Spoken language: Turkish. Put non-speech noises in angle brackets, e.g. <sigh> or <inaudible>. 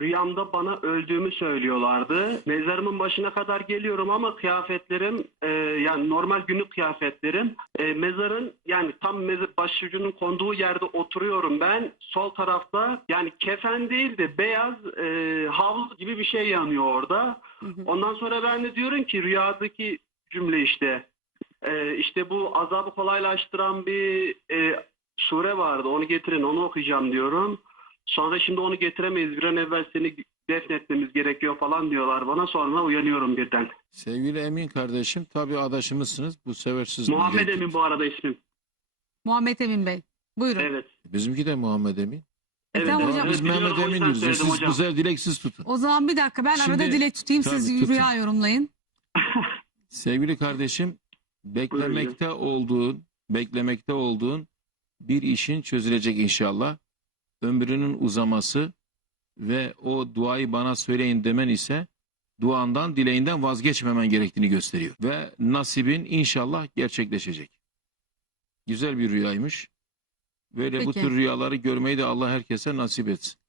rüyamda bana öldüğümü söylüyorlardı. Mezarımın başına kadar geliyorum ama kıyafetlerim e, yani normal günlük kıyafetlerim e, mezarın yani tam mezar başucunun konduğu yerde oturuyorum ben. Sol tarafta yani kefen değil de beyaz e, havlu gibi bir şey yanıyor orada. Ondan sonra ben de diyorum ki rüyadaki cümle işte e, işte bu azabı kolaylaştıran bir e, sure vardı onu getirin onu okuyacağım diyorum. Sonra şimdi onu getiremeyiz bir an evvel seni defnetmemiz gerekiyor falan diyorlar bana sonra uyanıyorum birden. Sevgili Emin kardeşim tabii adaşımızsınız. Bu sefer siz Muhammed Emin bu arada ismim. Muhammed Emin Bey. Buyurun. Evet. Bizimki de Muhammed Emin. Evet, tamam evet, hocam. Biz biliyorum, Mehmet o Emin yüzden diyoruz. söyledim Siz hocam. bu sefer dilek siz tutun. O zaman bir dakika ben arada Şimdi- dilek tutayım Tabii, siz tutun. rüya yorumlayın. <laughs> Sevgili kardeşim beklemekte olduğun, beklemekte olduğun bir işin çözülecek inşallah. Ömrünün uzaması ve o duayı bana söyleyin demen ise duandan, dileğinden vazgeçmemen gerektiğini gösteriyor. Ve nasibin inşallah gerçekleşecek. Güzel bir rüyaymış. Böyle bu Peki. tür rüyaları görmeyi de Allah herkese nasip etsin.